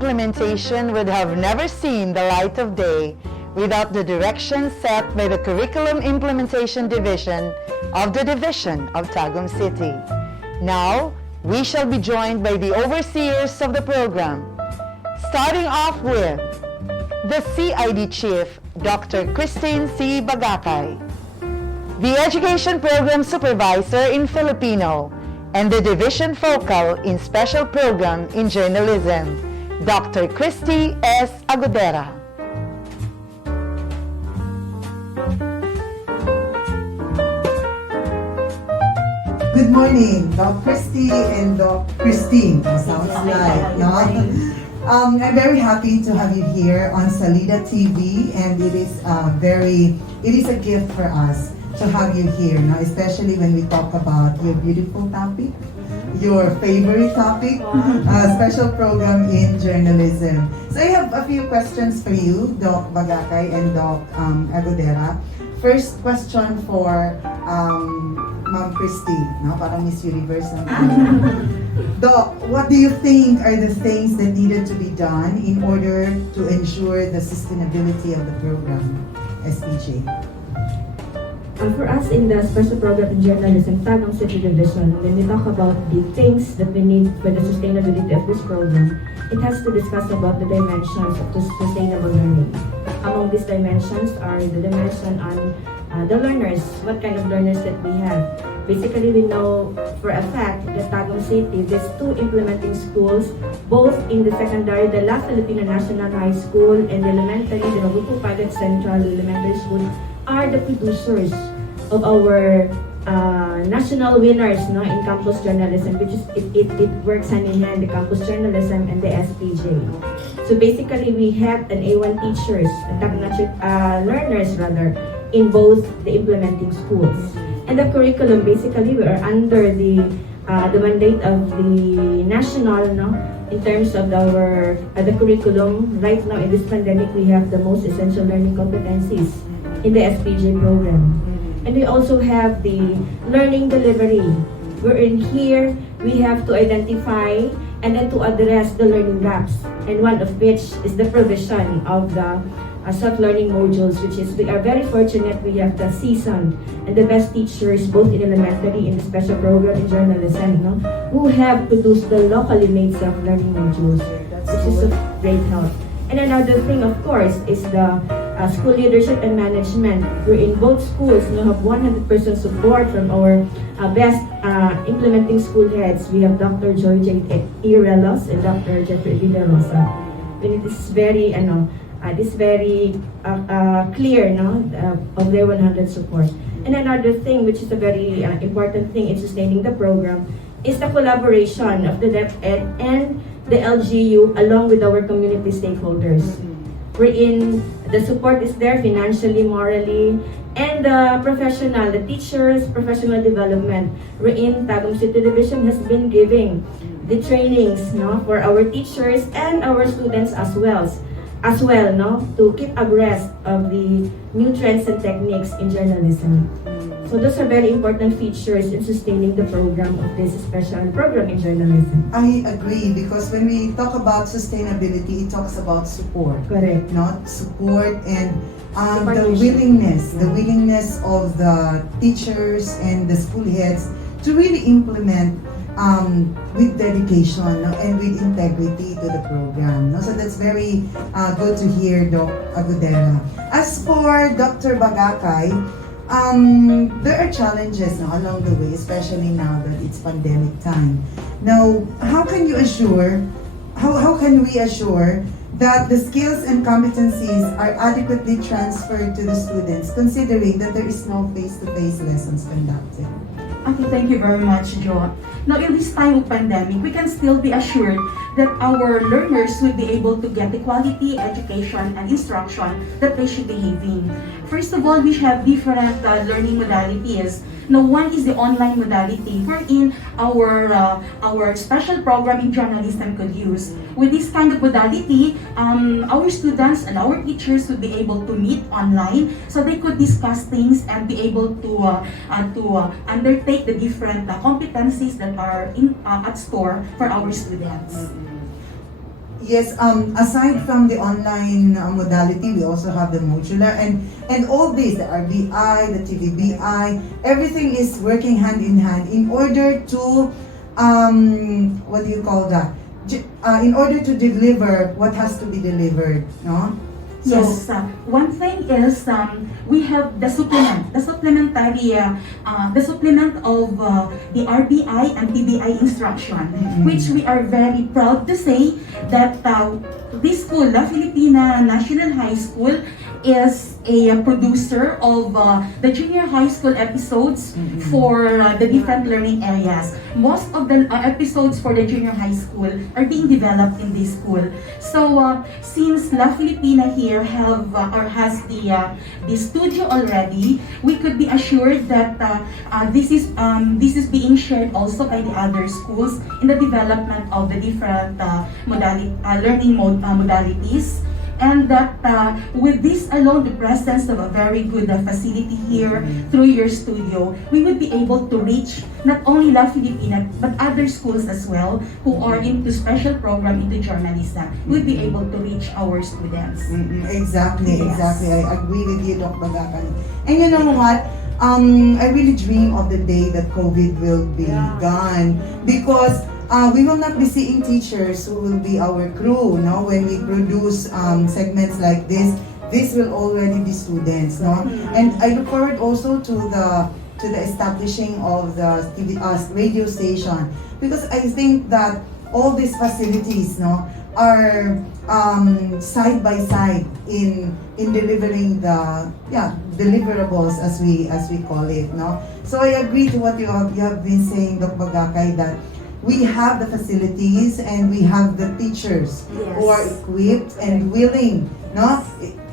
implementation would have never seen the light of day without the direction set by the Curriculum Implementation Division of the Division of Tagum City. Now, we shall be joined by the overseers of the program, starting off with the CID Chief, Dr. Christy C. Bagacay, the Education Program Supervisor in Filipino, and the Division Focal in Special Program in Journalism, Dr. Christy S. Agudera. Good morning, Doc Christy and Doc Christine. Sounds like, no? I'm very happy to have you here on Salida TV, and it is a gift for us to have you here, no? Especially when we talk about your beautiful topic, your favorite topic, special program in journalism. So I have a few questions for you, Doc Bagacay and Doc Agudera. First question for Ma'am Christy, no? Parang Miss Universe. Doc, what do you think are the things that needed to be done in order to ensure the sustainability of the program, SPJ? For us in the Special Program in Journalism, Tagum City Division, when we talk about the things that we need for the sustainability of this program, it has to discuss about the dimensions of the sustainable learning. Among these dimensions are the dimension on the learners, what kind of learners that we have. Basically, we know for a fact that Tagum City, there's two implementing schools, both in the secondary, the La Filipina National High School, and the elementary, the Magupo Pilot Central Elementary School, are the producers of our national winners, no, in campus journalism, which is it works hand in hand, the campus journalism and the SPJ. So basically, we have an A1 teachers, learners rather, in both the implementing schools. And the curriculum, basically, we are under the mandate of the national, no, in terms of our the curriculum. Right now in this pandemic, we have the most essential learning competencies in the SPJ program. And we also have the learning delivery. We're in here, we have to identify and then to address the learning gaps. And one of which is the provision of the self-learning modules, which is, we are very fortunate we have the seasoned and the best teachers both in elementary and the special program in journalism, no, who have produced the locally made self-learning modules, which is of great help. And another thing, of course, is the school leadership and management. We're in both schools, we have 100% support from our best implementing school heads. We have Dr. Joan D. and Dr. Jeffrey Rosa. And it is very, clear, no, of their 100 support. And another thing, which is a very important thing in sustaining the program, is the collaboration of the DepEd and the LGU along with our community stakeholders. Wherein the support is there financially, morally, and the professional, the teachers, professional development. Wherein Tagum City Division has been giving the trainings, no, for our teachers and our students as well, no, to keep abreast of the new trends and techniques in journalism. So those are very important features in sustaining the program of this special program in journalism. I agree, because when we talk about sustainability, it talks about support. Correct. Not support and the willingness of the teachers and the school heads to really implement with dedication, no, and with integrity to the program. No? So that's very good to hear, Doc Agudera. As for Dr. Bagacay, there are challenges, no, along the way, especially now that it's pandemic time. Now, how can we assure that the skills and competencies are adequately transferred to the students, considering that there is no face-to-face lessons conducted? Okay, thank you very much, Jo. Now, in this time of pandemic, we can still be assured that our learners will be able to get the quality education and instruction that they should be having. First of all, we have different learning modalities. Now, one is the online modality, wherein our special program in journalism could use. With this kind of modality, our students and our teachers would be able to meet online, so they could discuss things and be able to undertake the different competencies that are at store for our students. Yes, aside from the online modality, we also have the modular and all this, the RBI, the TVBI, everything is working hand in order to, what do you call that? In order to deliver what has to be delivered, no? So, Yes, one thing is we have the supplement of the RBI and TBI instruction, which we are very proud to say that this school, La Filipina National High School, is a producer of the junior high school episodes for the different learning areas. Most of the episodes for the junior high school are being developed in this school. So since La Filipina here has the studio already, we could be assured that this is being shared also by the other schools in the development of the different learning modalities. And that with this alone, the presence of a very good facility here through your studio, we would be able to reach not only La Filipina, but other schools as well who are into special program into journalism. We'd be able to reach our students. Exactly, Yes. exactly. I agree with you, Doc Bagacay. And you know what? I really dream of the day that COVID will be gone, because we will not be seeing teachers who will be our crew, no? When we produce segments like this will already be students, no? And I look forward also to the establishing of the TV, radio station, because I think that all these facilities, no, are side by side in delivering the deliverables as we call it, no? So I agree to what you have been saying, Doc Bagacay, that we have the facilities and we have the teachers who are equipped and willing, no?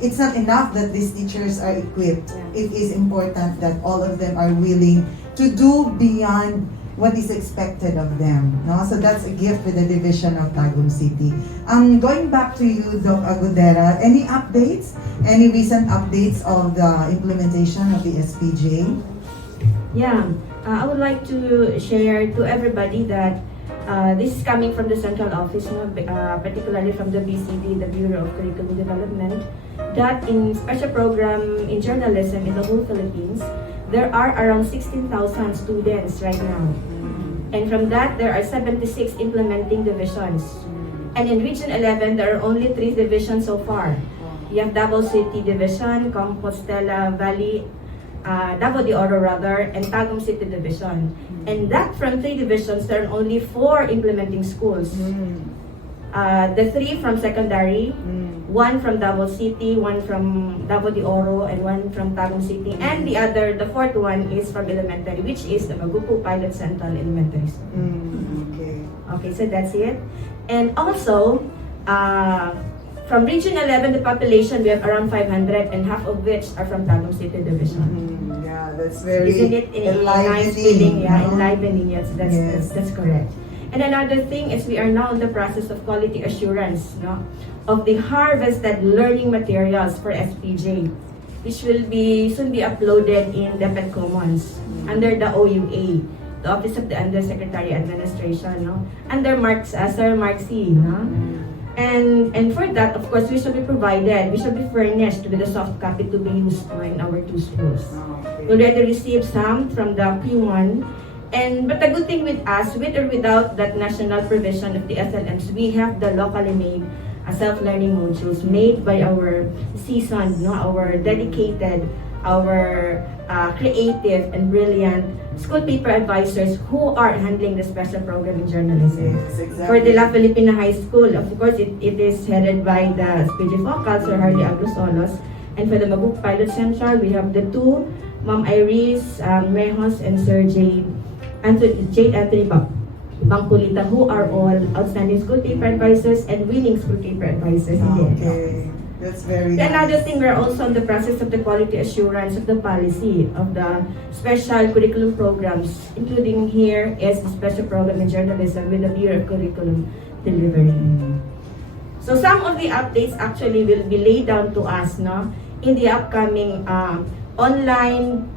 It's not enough that these teachers are equipped. It is important that all of them are willing to do beyond what is expected of them, no? So that's a gift with the division of Tagum City. Going back to you, Doc Agudera, any updates? Any recent updates of the implementation of the SPJ? Yeah, I would like to share to everybody that this is coming from the central office, particularly from the BCD, the Bureau of Curriculum Development, that in special program in journalism in the whole Philippines, there are around 16,000 students right now. And from that, there are 76 implementing divisions. And in Region 11, there are only 3 divisions so far. You have Davao City Division, Compostela Valley, Davao de Oro rather, and Tagum City Division. And that from 3 divisions, there are only 4 implementing schools. The 3 from secondary, 1 from Davao City, 1 from Davao de Oro, and 1 from Tagum City. And the 4th one is from elementary, which is the Magupu Pilot Central Elementary School. Okay, so that's it. And also, from Region 11, the population, we have around 500, and half of which are from Tagum City Division. Yeah, that's very Isn't it nice feeling? Yeah, no? enlivening. Yes, Yes. that's correct. And another thing is we are now in the process of quality assurance, no, of the harvested learning materials for SPJ, which will soon be uploaded in DepEd Commons under the OUA, the Office of the Undersecretary Administration, no, under Sir Mark C, no. And for that, of course, we should be furnished with a soft copy to be used in our 2 schools. We already received some from the Q1, but the good thing with us, with or without that national provision of the SLMs, we have the locally made self-learning modules made by our seasoned, our dedicated, our creative and brilliant school paper advisors who are handling the special program in journalism. Yes, exactly. For the La Filipina High School, of course, it is headed by the SPJ Focals or Harley Aglusolos. And for the Magupu Pilot Central, we have the 2, Ma'am Iris Mejos and Sir J. Anthony Bangkulita, who are all outstanding school paper advisors and winning school paper advisors. Okay, that's very nice. Another thing, we're also in the process of the quality assurance of the policy of the special curriculum programs, including here is the special program in journalism with the Bureau of Curriculum Delivery. So some of the updates actually will be laid down to us, no, in the upcoming online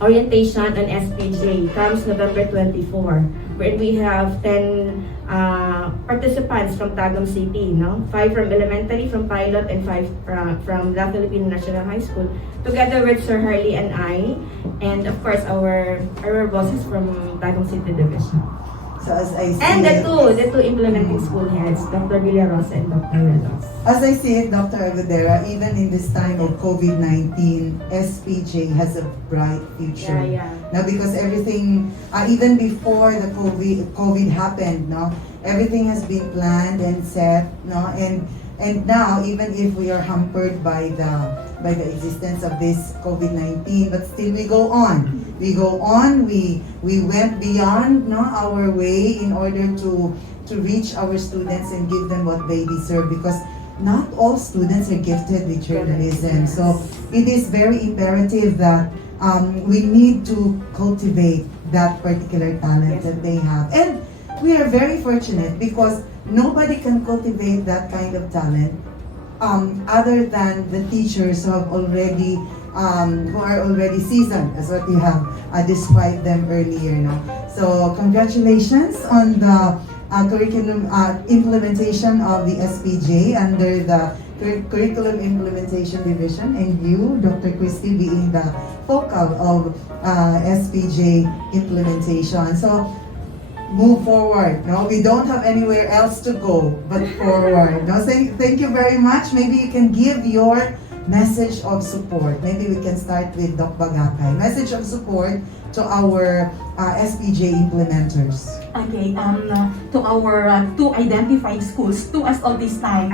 orientation on SPJ comes November 24, where we have 10 participants from Tagum City, no? 5 from elementary, from pilot, and 5 from La Filipina National High School, together with Sir Harley and I, and of course our bosses from Tagum City Division. So as I see And it, the two implementing school heads, Dr. Villarosa and Dr. Relos. as I see it, Dr. Agudera, even in this time of COVID-19, SPJ has a bright future. Yeah. No, because everything, even before the COVID happened, no, everything has been planned and set, no, and now even if we are hampered by the existence of this COVID-19, but still we go on. We go on. We went beyond, no, our way in order to reach our students and give them what they deserve, because not all students are gifted with journalism. So it is very imperative that we need to cultivate that particular talent that they have. And we are very fortunate because nobody can cultivate that kind of talent other than the teachers who have already who are already seasoned, as what you have described them earlier. No? So congratulations on the curriculum implementation of the SPJ under the Curriculum Implementation Division, and you, Dr. Christy, being the focal of SPJ implementation. So move forward. No, we don't have anywhere else to go but forward. No, thank you very much. Maybe you can give your message of support. Maybe we can start with Doc Bagacay. Message of support to our SPJ implementers. Okay, to our two identified schools, two as of this time,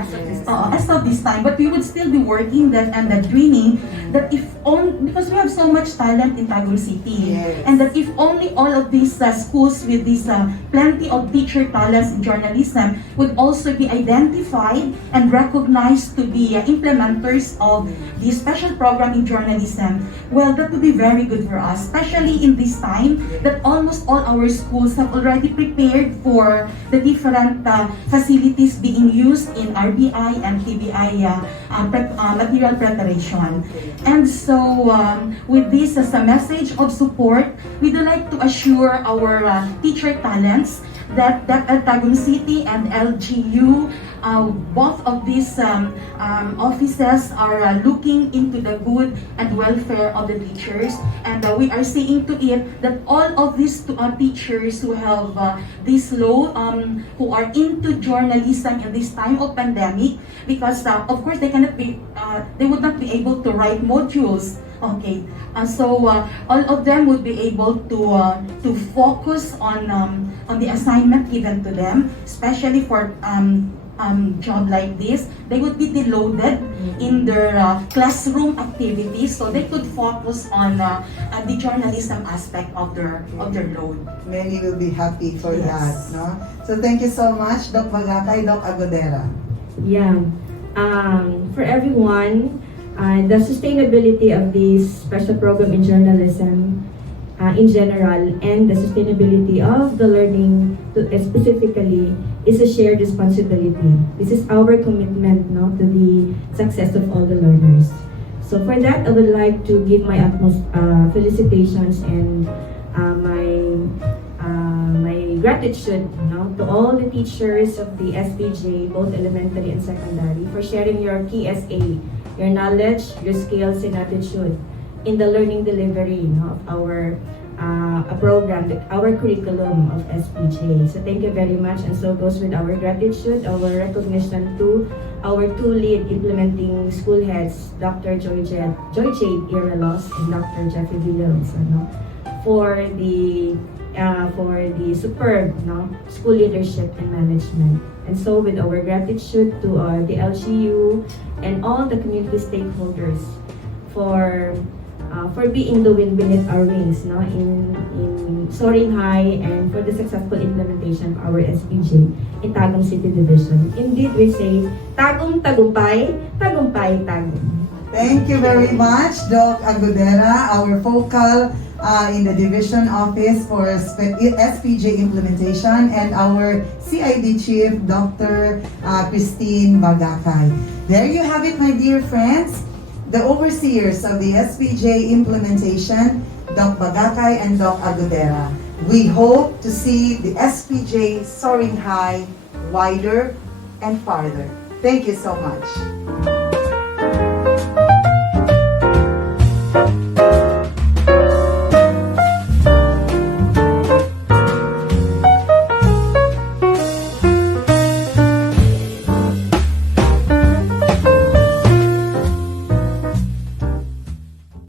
but we would still be working that and that dreaming that if only, because we have so much talent in Tagum City, and that if only all of these schools with this plenty of teacher talents in journalism would also be identified and recognized to be implementers of the special program in journalism, well, that would be very good for us, especially in this time that almost all our schools have already prepared for the different facilities being used in RBI and TBI material preparation. And so with this as a message of support, we'd like to assure our teacher talents that DepEd Tagum City and LGU, both of these offices are looking into the good and welfare of the teachers, and we are seeing to it that all of these teachers who have this low, who are into journalism in this time of pandemic, because of course they cannot be, they would not be able to write modules. Okay, so all of them would be able to focus on the assignment given to them, especially for job like this. They would be deloaded in their classroom activities, so they could focus on the journalism aspect of their load. Many will be happy for Yes. that. No? So thank you so much, Doc Bagacay, Doc Agudera. Yeah. For everyone, the sustainability of this special program in journalism in general, and the sustainability of the learning specifically, is a shared responsibility. This is our commitment, no, to the success of all the learners. So for that, I would like to give my utmost felicitations and my gratitude, no, to all the teachers of the SPJ, both elementary and secondary, for sharing your KSA, your knowledge, your skills, and attitude in the learning delivery, no, of our program, our curriculum of SPJ. So thank you very much, and so goes with our gratitude, our recognition to our two lead implementing school heads, Dr. Joy J. Iralos and Dr. Jeffrey Villarosa, no, for the superb, no, school leadership and management. And so with our gratitude to the LGU and all the community stakeholders for being the wind beneath our wings, no, in soaring high, and for the successful implementation of our SPJ in Tagum City Division. Indeed, we say, Tagum Tagumpay, Tagumpay Tagum. Thank you very much, Doc Agudera, our focal in the division office for SPJ implementation, and our CID chief, Dr. Christine Bagacay. There you have it, my dear friends. The overseers of the SPJ implementation, Doc Bagacay and Doc Agudera. We hope to see the SPJ soaring high, wider, and farther. Thank you so much.